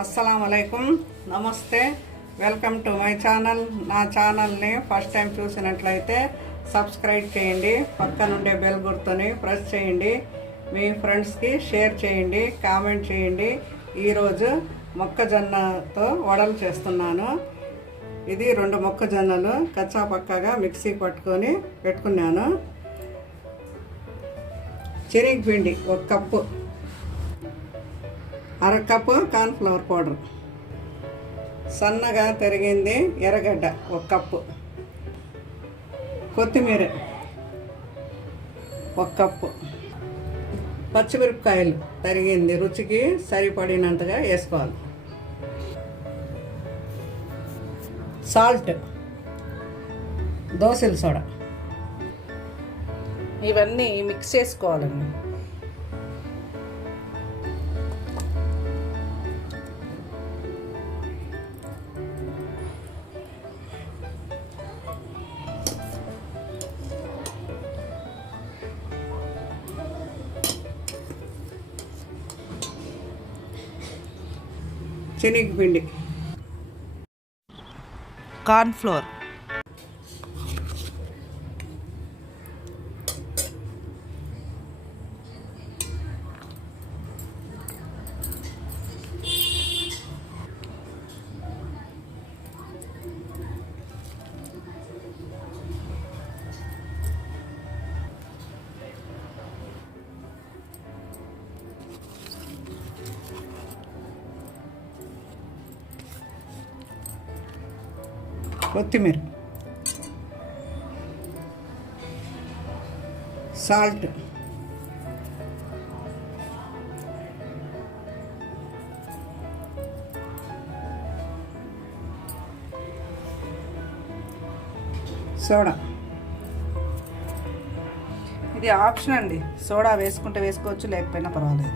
అస్సలాముఅలైకుం, నమస్తే, welcome to my channel. నా ఛానల్ని ఫస్ట్ టైం చూసినట్లయితే సబ్స్క్రైబ్ చేయండి, పక్కనుండే బెల్ గుర్తుని ప్రెస్ చేయండి, మీ ఫ్రెండ్స్కి షేర్ చేయండి, కామెంట్ చేయండి. ఈరోజు మొక్కజొన్నతో వడలు చేస్తున్నాను. ఇది 2 మొక్కజొన్నలు కచ్చా పక్కగా మిక్సీ పట్టుకొని పెట్టుకున్నాను. శనగపిండి 1 కప్పు, 1/2 కప్పు కార్న్ఫ్లవర్ పౌడర్, సన్నగా తరిగింది ఎర్రగడ్డ 1 కప్పు, కొత్తిమీర 1 కప్పు, పచ్చిమిరపకాయలు తరిగింది రుచికి సరిపడినంతగా వేసుకోవాలి, సాల్ట్, దోసల సోడా. ఇవన్నీ మిక్స్ చేసుకోవాలండి. శనగపిండి, కార్న్ఫ్లోర్, కొత్తిమీర, సాల్ట్, సోడా. ఇది ఆప్షన్ అండి. సోడా వేసుకుంటే వేసుకోవచ్చు, లేకపోయినా పర్వాలేదు.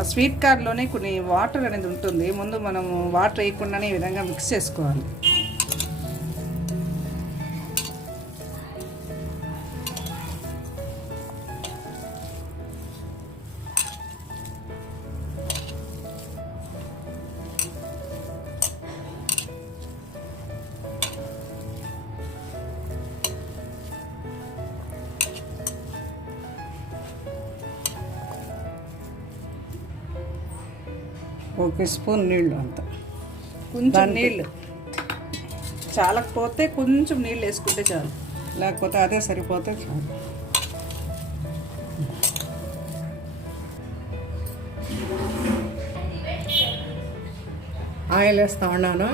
ఆ స్వీట్ కార్న్లోనే కొన్ని వాటర్ అనేది ఉంటుంది. ముందు మనము వాటర్ వేయకుండానే ఈ విధంగా మిక్స్ చేసుకోవాలి. ఒక స్పూన్ నీళ్ళు, అంత కొంచెం నీళ్ళు చాలకపోతే కొంచెం నీళ్ళు వేసుకుంటే చాలు, లేకపోతే అదే సరిపోతే చాలు. ఆయిల్ వేస్తా ఉన్నాను.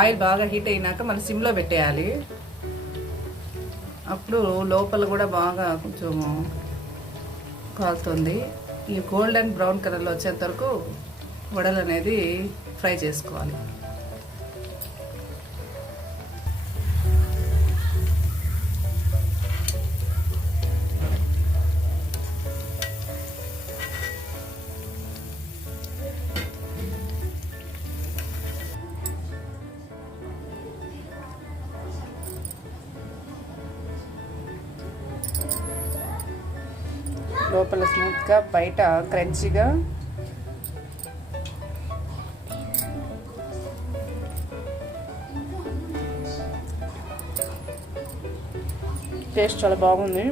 ఆయిల్ బాగా హీట్ అయినాక మనం సిమ్లో పెట్టేయాలి. అప్పుడు లోపల కూడా బాగా కొంచెం కాలుతుంది. ఈ గోల్డెన్ బ్రౌన్ కలర్లో వచ్చేంత వరకు వడలు అనేది ఫ్రై చేసుకోవాలి. లోపల స్మూత్గా బయట క్రంచీగా టేస్ట్ చాలా బాగుంది.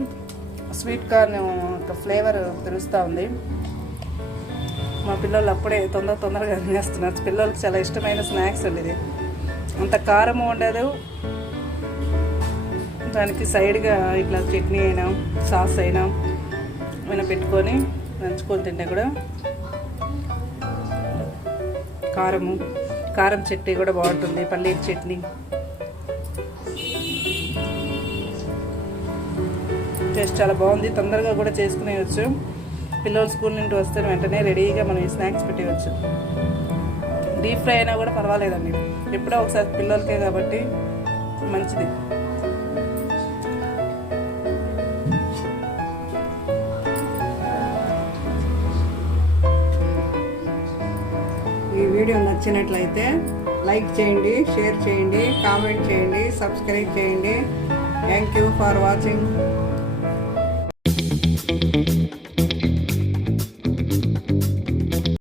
స్వీట్ కార్న్ ఒక ఫ్లేవర్ తెలుస్తూ ఉంది. మా పిల్లలు అప్పుడే తొందరగా తినేస్తున్నారు. పిల్లలకి చాలా ఇష్టమైన స్నాక్స్ అండి ఇది. అంత కారం ఉండదు. దానికి సైడ్గా ఇట్లా చట్నీ అయినా సాస్ అయినా ఏమైనా పెట్టుకొని నంచుకొని తింటే కూడా కారం చట్నీ కూడా బాగుంటుంది. పల్లీల చట్నీ టేస్ట్ చాలా బాగుంది. తొందరగా కూడా చేసుకునేవచ్చు. పిల్లలు స్కూల్ నుండి వస్తే వెంటనే రెడీగా మనం ఈ స్నాక్స్ పెట్టేయచ్చు. డీప్ ఫ్రై అయినా కూడా పర్వాలేదండి. ఎప్పుడో ఒకసారి పిల్లలకే కాబట్టి మంచిది. ఈ వీడియో నచ్చినట్లయితే లైక్ చేయండి, షేర్ చేయండి, కామెంట్ చేయండి, సబ్స్క్రైబ్ చేయండి. Thank you for watching.